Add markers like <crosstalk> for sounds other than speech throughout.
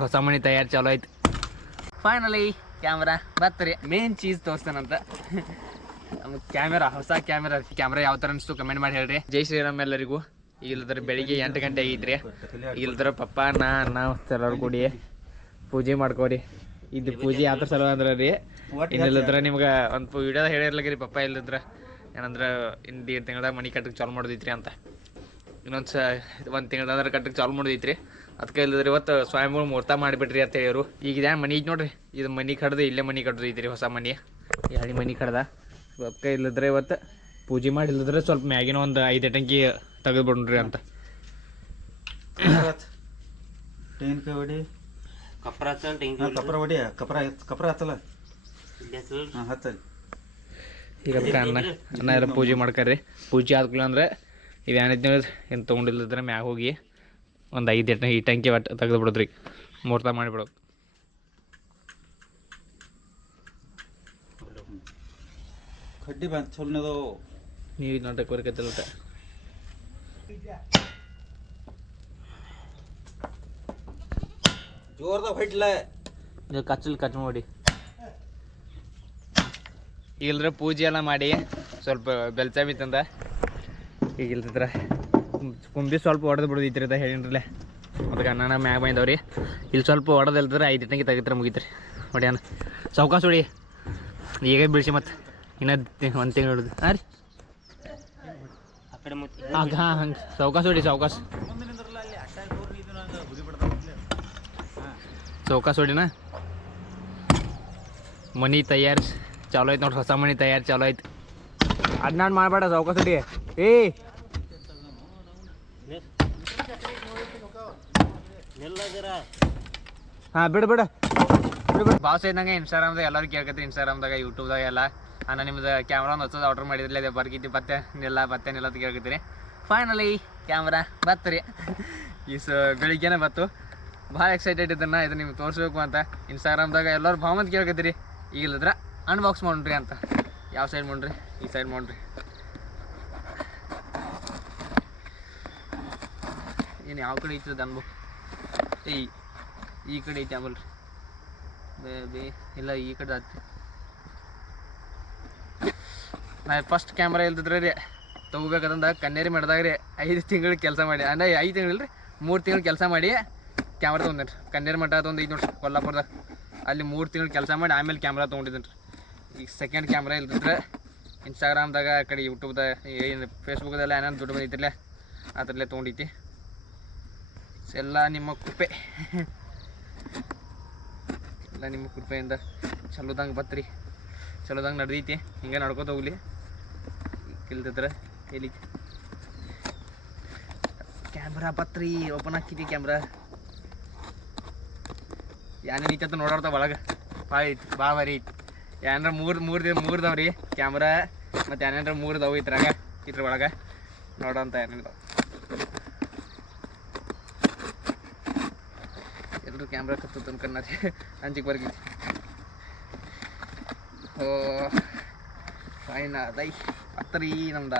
ನೋಡ್ರಿ ಹೊಸ ಮನೆ ತಯಾರು ಚಾಲೋ ಆಯ್ತು. ಫೈನಲಿ ಕ್ಯಾಮ್ರಾ ಬರ್ತಾರೆ ಮೇನ್ ಚೀಸ್ ತೋರಿಸ್ತಾನಂತ. ಕ್ಯಾಮೆರಾ ಹೊಸ ಕ್ಯಾಮೆರಾ ಕ್ಯಾಮ್ರಾ ಯಾವ ಥರ ಅನಿಸ್ತು ಕಮೆಂಟ್ ಮಾಡಿ ಹೇಳ್ರಿ. ಜೈ ಶ್ರೀರಾಮ್ ಎಲ್ಲರಿಗೂ. ಇಲ್ಲದ್ರ ಬೆಳಿಗ್ಗೆ ಎಂಟು ಗಂಟೆ ಆಗೈತ್ರಿ. ಇಲ್ದ್ರ ಪಪ್ಪ, ನಾ ನಾವು ಎಲ್ಲರೂ ಕೂಡಿ ಪೂಜೆ ಮಾಡ್ಕೋರಿ. ಇದು ಪೂಜೆ ಯಾವ ಥರ ಸಲ ಅಂದ್ರೆ ರೀ ನಿಮ್ಗ ನಿಮ್ಗೆ ಒಂದು ವಿಡಿಯೋದ ಹೇಳಿರ್ಲಾಗ್ರಿ ಪಪ್ಪ ಇಲ್ಲದ್ರ. ಏನಂದ್ರೆ ಇನ್ನು ಎರಡು ತಿಂಗಳ ಮನೆ ಕಟ್ಟಕ್ಕೆ ಚಾಲು ಮಾಡೋದೈತ್ರಿ ಅಂತ. ಇನ್ನೊಂದು ಸ ಒಂದು ತಿಂಗಳಾದ್ರೆ ಕಟ್ಟಕ್ಕೆ ಚಾಲು ಮಾಡೋದೈತ್ರಿ. ಅದಕ್ಕೆ ಇಲ್ಲದ್ರಿ ಇವತ್ತು ಸ್ವಾಮಿಗಳು ಮುಹೂರ್ತ ಮಾಡಿಬಿಟ್ರಿ ಅಂತ ಹೇಳಿರು ಈಗ ಇದೆ ಮನೆ ಐತಿ ನೋಡ್ರಿ? ಇದು ಮನೆ ಕಡ್ದು ಇಲ್ಲೇ ಮನೆ ಇದ್ರಿ ಹೊಸ ಮನೆ. ಈ ಹಳಿ ಮನೆ ಕಡ್ದ. ಅದಕ್ಕೆ ಇಲ್ಲದ್ರೆ ಇವತ್ತು ಪೂಜೆ ಮಾಡಿ ಇಲ್ಲದ್ರೆ ಸ್ವಲ್ಪ ಮ್ಯಾಗಿನ ಒಂದು ಐದು ಟಂಕಿ ತೆಗೆದುಬಿಡ್ರಿ ಅಂತ. ಹೊಡಿ ಕಪ್ರ ಕಪ್ರ ಹೊಡಿ ಕಪ್ರ ಎತ್- ಕಪ್ರ ಹತ್ತಲ್ಲ? ಹಾಂ ಹತ್ತಲ್ಲಿ ಈಗ ಅದಕ್ಕೆ ಅನ್ನ ಅನ್ನ ಎಲ್ಲ ಪೂಜೆ ಮಾಡ್ಕರಿ ಪೂಜೆ ಆದ್ಕೂಲ ಅಂದ್ರೆ ಇವೇನೈತಿ ಏನು ತೊಗೊಂಡಿಲ್ಲದ್ರೆ ಮ್ಯಾಗ ಹೋಗಿ ಒಂದು ಐದು ಎಂಟು ಈ ಟಂಕಿ ಒಟ್ಟು ತೆಗೆದು ಬಿಡೋದ್ರಿ. ಮುಹೂರ್ತ ಮಾಡಿಬಿಡೋದು ಕಡ್ಡಿ ಬಂತು ಚೊಲ್ನದು. ನೀವು ಇದು ನೋಡ್ರಿ ಬರ್ಕತ್ತಲ್ಲ ಜೋರ್ದಾಗ ಹೊಡ್ಲ ನೀವು ಕಚ್ಚಲ್ ಕಚ್ ಮಾಡಿ. ಇಲ್ದ್ರೆ ಪೂಜೆ ಎಲ್ಲ ಮಾಡಿ ಸ್ವಲ್ಪ ಬೆಲ್ಚಾ ಬಿತ್ತಂದ. ಈಗ ಇಲ್ತಿದ್ರ ಕುಂಬಿ ಸ್ವಲ್ಪ ಹೊಡೆದು ಬಿಡೋದಿತ್ರಿ ಅದ ಹೇಳಿನ್ರಲ್ಲೇ ಅದಕ್ಕೆ ಅನ್ನ ಮ್ಯಾಗ ಬಂದವ್ರಿ. ಇಲ್ಲಿ ಸ್ವಲ್ಪ ಹೊಡೆದಲ್ದ್ರೆ ಐದು ಇಟ್ಟಂಗೆ ತೆಗಿತಾರೆ ಮುಗಿತ್ರಿ. ಹೊಡ್ಯಾನ ಚೌಕಾಸ್ ಹೊಡಿ. ಈಗ ಬೀಳ್ಸಿ ಮತ್ತೆ. ಇನ್ನೂ ಒಂದು ತಿಂಗಳು ಹಿಡಿದು. ಹಾಂ ರೀ. ಹಾಂ ಹಾಂ, ಹಂಗೆ. ಚೌಕಾಸ್ ಹೊಡಿ ಚೌಕಾಸ್ ಚೌಕಾಸ್ ಹೊಡಿನ. ಮನಿ ತಯಾರು ಚಾಲೋ ಐತೆ ನೋಡ್ರಿ, ಹೊಸ ಮನಿ ತಯಾರು ಚಾಲೋ ಐತೆ ಅದ್ನಾಡ್ ಮಾಡಬೇಡ ಚೌಕಾಸ್ ಹೊಡಿ. ಏ ಹಾಂ ಬಿಡು ಬಿಡು. ಬಿಡು ಬಿಡು. ಬಾಸ್ ಇದ್ದಂಗೆ ಇನ್ಸ್ಟಾಗ್ರಾಮ್ದಾಗ ಎಲ್ಲರೂ ಕೇಳ್ಕತ್ತಿ ಇನ್ಸ್ಟಾಗ್ರಾಮ್ದಾಗ ಯೂಟ್ಯೂಬ್ದಾಗ ಎಲ್ಲ. ಅಣ್ಣ ನಿಮ್ದು ಕ್ಯಾಮ್ರಾ ಒಂದು ಹೊಸದು ಆರ್ಡರ್ ಮಾಡಿದ್ರಲ್ಲ ಅದೇ ಬರ್ಕಿತಿ ಮತ್ತೆ ನಿಲ್ಲ ಮತ್ತೆ ನಿಲ್ಲ ಅಂತ ಕೇಳ್ಕತ್ತೀರಿ. Finally camera ಬತ್ತರಿ. ಈ ಸ ಬೆಳಿಗ್ಗೆನೆ ಬತ್ತು. ಭಾಳ ಎಕ್ಸೈಟೆಡ್ ಇದನ್ನ ಇದು ನಿಮ್ಗೆ ತೋರಿಸ್ಬೇಕು ಅಂತ. ಇನ್ಸ್ಟಾಗ್ರಾಮ್ದಾಗ ಎಲ್ಲರೂ ಭಾವಂತ ಕೇಳ್ಕತ್ತೀರಿ. ಈಗ ಇಲ್ಲದ್ರ ಅನ್ಬಾಕ್ಸ್ ಮಾಡ್ರಿ ಅಂತ. ಯಾವ ಸೈಡ್ ಮಾಡ್ರಿ? ಈ ಸೈಡ್ ಮಾಡ್ರಿ. ಏನು ಯಾವ ಕಡೆ ಇತ್ತು ಅನ್ಬೇಕು ಈ ಕಡೆ ಐತೆ ಆಮೇಲೆ ಬೇ ಬೇ, ಇಲ್ಲ, ಈ ಕಡೆ ಆಯ್ತು. ನಾ ಫಸ್ಟ್ ಕ್ಯಾಮ್ರಾ ಇಲ್ದಿದ್ರೆ ರೀ ತಗೋಬೇಕಂದ ಕನ್ನೇರಿ ಮಾಡಿದಾಗ ರೀ, ಐದು ತಿಂಗಳು ಕೆಲಸ ಮಾಡಿ ಅಂದ್ರೆ ಐದು ತಿಂಗಳು ರೀ ಮೂರು ತಿಂಗಳು ಕೆಲಸ ಮಾಡಿ ಕ್ಯಾಮ್ರಾ ರೀ. ಕನ್ನೇರಿ ಮಠ ಅದೊಂದು ಐದು ನೋಡ್ರಿ ಕೊಲ್ಲಾಪುರದಾಗ. ಅಲ್ಲಿ ಮೂರು ತಿಂಗಳು ಕೆಲಸ ಮಾಡಿ ಆಮೇಲೆ ಕ್ಯಾಮ್ರಾ ತೊಗೊಂಡಿದ್ದೀನಿ ರೀ. ಈಗ ಸೆಕೆಂಡ್ ಕ್ಯಾಮ್ರಾ ಇಲ್ದಿದ್ರೆ ಇನ್ಸ್ಟಾಗ್ರಾಮ್ದಾಗ ಆ ಕಡೆ ಯೂಟ್ಯೂಬ್ದಾಗ ಏನು ಫೇಸ್ಬುಕ್ದೆಲ್ಲ ಏನೇನು ದುಡ್ಡು ಬಂದೈತಿಲ್ಲ ಅದರಲ್ಲೇ ತೊಗೊಂಡೈತಿ ಎಲ್ಲ ನಿಮ್ಮ ಕೃಪೆ. ಎಲ್ಲ ನಿಮ್ಮ ಕೃಪೆಯಿಂದ ಚಲೋದಂಗೆ ಬತ್ರಿ. ಚಲೋದಂಗೆ ನಡೆದೈತಿ. ಹಿಂಗೆ ನಡ್ಕೋತ ಹೋಗ್ಲಿ. ಇಲ್ದಿದ್ರೆ ಎಲ್ಲಿ ಕ್ಯಾಮ್ರಾ ಬತ್ರಿ. ಓಪನ್ ಹಾಕಿದಿ ಕ್ಯಾಮ್ರಾ. ಏನೇನು ಐತೆ ಅಂತ ನೋಡಾಡ್ತಾವ ಒಳಗೆ. ಭಾಳ ಐತಿ ಭಾಳ ಭಾರಿ ಐತಿ. ಏನಾರ ಮೂರು ಮೂರು ದಿನ, ಮೂರು ರೀ ಕ್ಯಾಮ್ರಾ. ಮತ್ತು ಏನೇನಾರ ಮೂರು ಅದಾವ ಇದ್ರಾಗ, ಇದ್ರ ಒಳಗೆ. ನೋಡೋಂತ ಏನೇನು ಎಲ್ಲರೂ ಕ್ಯಾಮ್ರಾ ಕತ್ತು ಅನ್ಕೊಂಡ್ರಿ ಅಂಜಿಗೆ ಬರ್ಗಿ ಓ ಫೈನ್ ಅದೈ ಹತ್ತರಿ ನಮ್ದ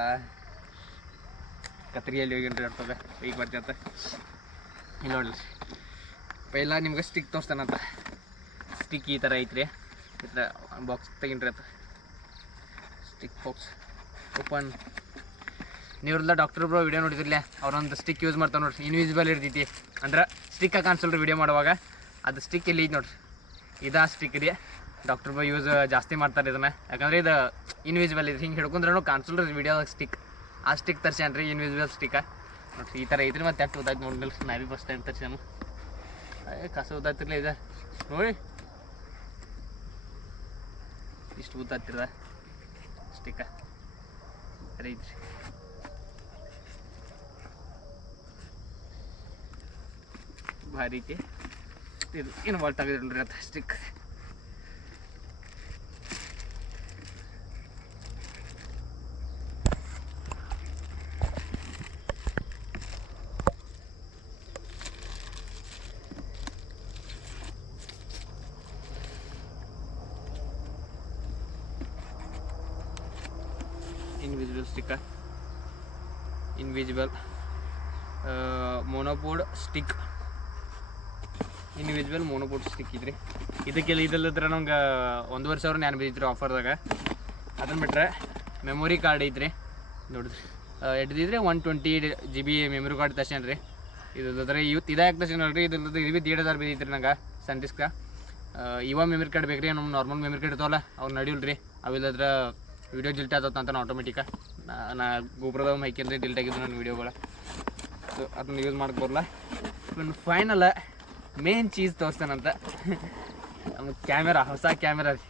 ಕತ್ರಿಯಲ್ಲಿ ಹೋಗಿನ್ರಿ ಹೇಳ್ತದೆ ಈಗ ಬರ್ತೀನಿ ಅಂತ ಇಲ್ಲಿ ನೋಡ್ರಿ ಪೈಲ ನಿಮ್ಗೆ ಸ್ಟಿಕ್ ತೋರಿಸ್ತಾನಂತ ಸ್ಟಿಕ್ ಈ ಥರ ಐತ್ರಿ ಈ ಥರ ಬಾಕ್ಸ್ ತೆಗಿನ್ರಿ ಅಂತ ಸ್ಟಿಕ್ ಬಾಕ್ಸ್ ಓಪನ್ ನೀವ್ರಲ್ಲ ಡಾಕ್ಟರ್ ಬ್ರೋ ವಿಡಿಯೋ ನೋಡಿದ್ರಲ್ಲ ಅವ್ರೊಂದು ಸ್ಟಿಕ್ ಯೂಸ್ ಮಾಡ್ತಾವೆ ನೋಡ್ರಿ ಇನ್ವಿಸಿಬಲ್ ಇರ್ತೈತಿ ಅಂದ್ರೆ ಸ್ಟಿಕ್ ಕಾಣಿಸಲ್ರಿ ವಿಡಿಯೋ ಮಾಡುವಾಗ. ಅದು ಸ್ಟಿಕ್ ಇಲ್ಲಿ ಈಗ ನೋಡ್ರಿ. ಇದಾ ಸ್ಟಿಕ್ ರೀ. ಡಾಕ್ಟರ್ ಬಾಯ್ ಯೂಸ್ ಜಾಸ್ತಿ ಮಾಡ್ತಾರೆ ಇದನ್ನ. ಯಾಕಂದ್ರೆ ಇದು ಇನ್ವಿಸಿಬಲ್ ಇದು. ಹಿಂಗೆ ಹಿಡ್ಕೊಂಡ್ರೂ ಕಾಣಿಸಲ್ರಿ ವಿಡಿಯೋದಾಗ ಸ್ಟಿಕ್ ಆ ಸ್ಟಿಕ್ ತರ್ಸ್ಯಾನ್ರಿ ಇನ್ವಿಜಿಬಲ್ ಸ್ಟಿಕ್ ನೋಡ್ರಿ, ಈ ಥರ ಐತ್ರಿ ಮತ್ತೆ ಎಷ್ಟು ಉದಾಯ್ತು ನೋಡಿ ನಾ ಬಿ ಫಸ್ಟ್ ಟೈಮ್ ತರ್ಸ್ಯಾನು. ಕಸ ಉದಾಯ್ತಿರ್ಲಿ ಇದೆ. ನೋಡಿ ಇಷ್ಟು ಉದ್ದಾಯ್ತಿರದ ಸ್ಟಿಕ್ಕ ಐತ್ರಿ. ಭಾರಿ ಐತಿ ಇದು ಏನು ಬಾಲ್ ತೆಗೆದಿಲ್ರಿ ಅಂತ stick invisible sticker invisible monopod stick individual monopod ಸಿಕ್ಕಿದ್ರಿ. ಇದಕ್ಕೆಲ್ಲ ಇದಲ್ಲದ್ರೆ ನಮ್ಗೆ ಒಂದೂವರೆ ಸಾವಿರ ನಾನು ಬಿದ್ದಿತ್ತು ಆಫರ್ದಾಗ ಅದನ್ನ ಬಿಟ್ರೆ ಮೆಮೊರಿ ಕಾರ್ಡ್ ಐತ್ರಿ. ನೋಡಿದ್ರಿ. ಎಡ್ದಿದ್ರೆ one twenty G B memory card ತರ್ಸೇನ್ ರೀ ಇದ್ರೆ ಇವತ್ತು ಇದಾಗಿ ತರ್ಸೇನ್ ಇದ್ರದ್ದು ಇದು ಬಿ ದೇಡ್ ಹಜಾರ್ ಬಿದ್ದೈತ್ರಿ ನಂಗೆ ಸಂತಿಸ್ಕ ಇವ ಮೆಮೊರಿ ಕಾರ್ಡ್ ಬೇಕ್ರಿ ನಮ್ಮ ನಾರ್ಮಲ್ ಮೆಮೊರಿ ಕಾರ್ಡ್ ಇರ್ತಾವಲ್ಲ, ಅವ್ರು ನಡೀಲ್ ರೀ ಅವಿಲ್ಲದ್ರ ವಿಡಿಯೋ ಡಿಲ್ಟ್ ಆತ ಅಂತ ಆಟೋಮೆಟಿಕ ನಾ ಗೊಬ್ಬರದ ಮೈಕಿಲ್ರಿ ಡಿಲ್ಟ್ ಆಗಿದ್ದು ನನ್ನ ವೀಡಿಯೋಗಳ ಸೊ ಅದನ್ನ ಯೂಸ್ ಮಾಡಕ್ಕೆ ಬರಲ್ಲ ಇನ್ನು ಫೈನಲ್ ಮೇನ್ ಚೀಸ್ ತೋರಿಸ್ತಾನಂತ ನಮ್ಮ ಕ್ಯಾಮೆರಾ ಹೊಸ ಕ್ಯಾಮೆರಾ ರೀ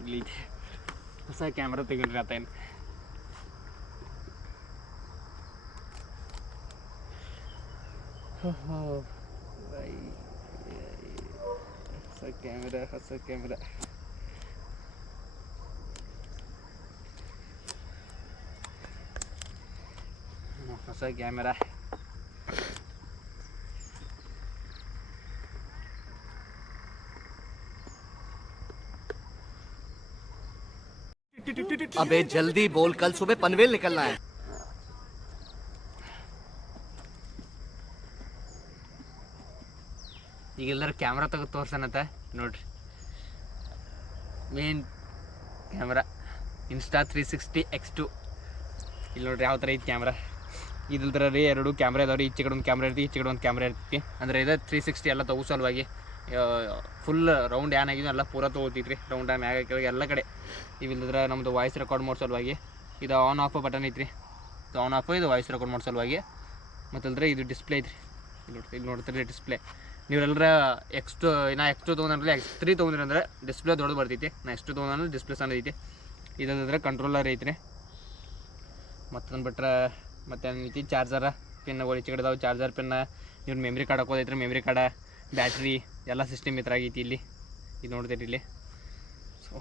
ಇಲ್ಲಿ ಐತೆ. ಹೊಸ ಕ್ಯಾಮ್ರಾ ತೆಗಿಲ್ರಿ ಆತ ಏನು ಹೊಸ ಕ್ಯಾಮೆರಾ ಹೊಸ ಕ್ಯಾಮೆರಾ ಹೊಸ ಕ್ಯಾಮೆರಾ अबे जल्दी बोल कल सुबह पनवेल निकलना है ಈಗ ಎಲ್ಲರೂ ಕ್ಯಾಮ್ರಾ ತೆಗೆದು ತೋರ್ಸನತ್ತ ನೋಡ್ರಿ main camera Insta three sixty X two ಇಲ್ಲಿ ನೋಡ್ರಿ ಯಾವ ಥರ ಐತಿ ಕ್ಯಾಮ್ರಾ ಇದ್ರ ರೀ ಎರಡು ಕ್ಯಾಮ್ರಾ ಇದಾವೆ ರೀ ಈಚೆ ಕಡೆ ಒಂದು ಕ್ಯಾಮ್ರಾ ಇರ್ತಿ ಈಚೆ ಕಡೆ ಒಂದು ಕ್ಯಾಮ್ರಾ ಇರ್ತೈತಿ ಅಂದರೆ ಇದು ತ್ರೀ ಸಿಕ್ಸ್ಟಿ ಎಲ್ಲ ತಗೋ ಸಲುವಾಗಿ ಫುಲ್ ರೌಂಡ್ ಏನಾಗಿದೆ ಎಲ್ಲ ಪೂರ ತೊಗೋತೈತ್ರಿ ರೌಂಡ್ ಮ್ಯಾಗ ಕೆಳಗೆ ಎಲ್ಲ ಕಡೆ. ಇವಿಲ್ಲದ್ರೆ ನಮ್ಮದು ವಾಯ್ಸ್ ರೆಕಾರ್ಡ್ ಮಾಡೋ ಸಲುವಾಗಿ, ಇದು ಆನ್ ಆಫ್ ಬಟನ್ ಐತ್ರಿ. ಇದು ಆನ್ ಆಫ್ ಇದು ವಾಯ್ಸ್ ರೆಕಾರ್ಡ್ ಮಾಡೋ ಸಲುವಾಗಿ. ಮತ್ತಲ್ದ್ರೆ ಇದು ಡಿಸ್ಪ್ಲೇ ಐತ್ರಿ. ಇಲ್ಲಿ ನೋಡ್ರಿ ಇಲ್ಲಿ ನೋಡ್ತೀರಿ ಡಿಸ್ಪ್ಲೇ ನೀವೆಲ್ಲರ ಎಕ್ಸ್ ಟು ನಾ ಎಕ್ಸ್ ಟು ತೊಗೊಂಡ್ರೆ ಎಕ್ಸ್ ತ್ರೀ ತೊಗೊಂಡ್ರಿ ಅಂದ್ರೆ ಡಿಸ್ಪ್ಲೇ ದೊಡ್ಡ ಬರ್ತೈತಿ. ನಾ ಎಕ್ಸ್ ಟು ತೊಗೊಂಡ್ರೆ ಡಿಸ್ಪ್ಲೇ ಸಣ್ಣ ಐತಿ. ಇದಂದ್ರೆ ಕಂಟ್ರೋಲರ್ ಐತ್ರಿ. ಮತ್ತೊಂದು ಬಿಟ್ರೆ ಮತ್ತೆ ಐತಿ? ಚಾರ್ಜರ ಪಿನ್ಗಳು ಈಚೆ ಕಡೆ ಚಾರ್ಜರ್ ಪಿನ್ನ ಇವ್ರ ಮೆಮ್ರಿ ಕಾರ್ಡ್ ಹಾಕೋದೈತ್ರಿ ಮೆಮ್ರಿ ಕಾರ್ಡ ಬ್ಯಾಟ್ರಿ ಎಲ್ಲ ಸಿಸ್ಟಮ್ ಈ ಥರ ಆಗೈತಿ ಇಲ್ಲಿ. ಇದು ನೋಡ್ತೀರಿ ಇಲ್ಲಿ. ಸೊ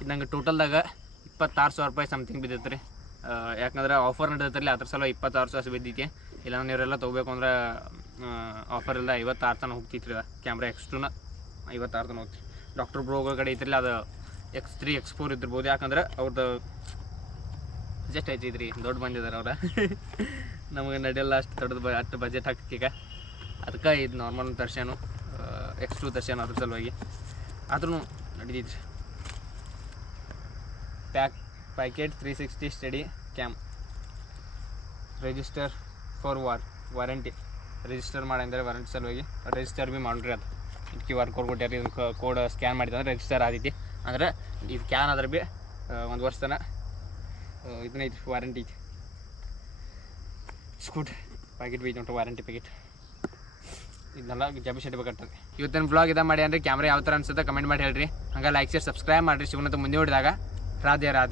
ಇದು ನಂಗೆ ಟೋಟಲ್ದಾಗ ಇಪ್ಪತ್ತಾರು ಸಾವಿರ ರೂಪಾಯಿ ಸಮಥಿಂಗ್ ಬಿದ್ದೈತೆ ರೀ. ಯಾಕಂದ್ರೆ ಆಫರ್ ನಡೆದೈತಲ್ಲಿ ಅದ್ರ ಸಲ ಇಪ್ಪತ್ತಾರು ಸಾವಿರ ಬಿದ್ದೈತಿ. ಇಲ್ಲ ನೀವರೆಲ್ಲ ತೊಗೋಬೇಕು ಅಂದ್ರೆ ಆಫರ್ ಇಲ್ಲ ಐವತ್ತಾರು ತನಕ ಹೋಗ್ತೈತ್ರಿ ಕ್ಯಾಮ್ರಾ ಎಕ್ಸ್ ಟೂನ ಐವತ್ತಾರು ತನಕ ಹೋಗ್ತೀವಿ ಡಾಕ್ಟರ್ ಬ್ರೋಗಳ ಕಡೆ ಐತ್ರಿ ಅದು ಎಕ್ಸ್ ತ್ರೀ ಎಕ್ಸ್ ಫೋರ್ ಇದ್ದಿರ್ಬೋದು ಯಾಕಂದ್ರೆ ಅವ್ರದ್ದು ಬಜೆಟ್ ರೀ, ದೊಡ್ಡ ಬಂದಿದ್ದಾರೆ ಅವ್ರ. <laughs> ನಮಗೆ ನಡೆಯಲ್ಲ ಅಷ್ಟು ದೊಡ್ಡದು ಅಷ್ಟು ಬಜೆಟ್ ಹಾಕೀಗ ಅದಕ್ಕೆ ಇದು ನಾರ್ಮಲ್ ತರ್ಸ್ಯಾನು ಎಕ್ಸ್ ಟು ತರ್ಸ್ಯಾನು ಅದ್ರ ಸಲುವಾಗಿ. ಆದ್ರೂ ನಡೀತೈತ್ರಿ. Pack packet three sixty steady cam register for war warranty register ಮಾಡಂದ್ರೆ ವಾರಂಟಿ ಸಲುವಾಗಿ ರಿಜಿಸ್ಟರ್ ಭೀ ಮಾಡ್ರಿ ಅದು. ಕ್ಯೂ ಆರ್ ಕೋಡ್ ಕೊಟ್ಟಿರಿ ಇದನ್ನು ಕೋಡ್ ಸ್ಕ್ಯಾನ್ ಮಾಡಿದ್ರೆ ರಿಜಿಸ್ಟರ್ ಆದಿತಿ. ಅಂದ್ರೆ ಇದು ಕ್ಯಾನ್ ಆದ್ರೆ ಭೀ ಒಂದು ವರ್ಷ ತನಕ ಇದನ್ನ ಐತಿ. ವಾರಂಟಿ ಸ್ಕೂಟ್ ಪ್ಯಾಕೆಟ್ ಬಿ ಐತಿ ವಾರಂಟಿ ಪ್ಯಾಕೆಟ್ ಇದನ್ನೆಲ್ಲ ಜಾಬಿ ಶೆಟ್ ಬೇಕಾಗ್ತದೆ ಇವತ್ತಿನ ಬ್ಲಾಗ್ ಇದ ಮಾಡಿ ಅಂದರೆ ಕ್ಯಾಮ್ರಾ ಯಾವ ಥರ ಅನ್ಸುತ್ತೆ ಕಮೆಂಟ್ ಮಾಡಿ ಹೇಳ್ರಿ. ಹಂಗೆ ಲೈಕ್ ಶೇರ್ ಸಬ್ಸ್ಕ್ರೈಬ್ ಮಾಡಿರಿ. ಶಿವನಂತ ಮುಂದೆ ಹೊಡೆದಾಗ ರಾಧೆ ರಾಧೆ.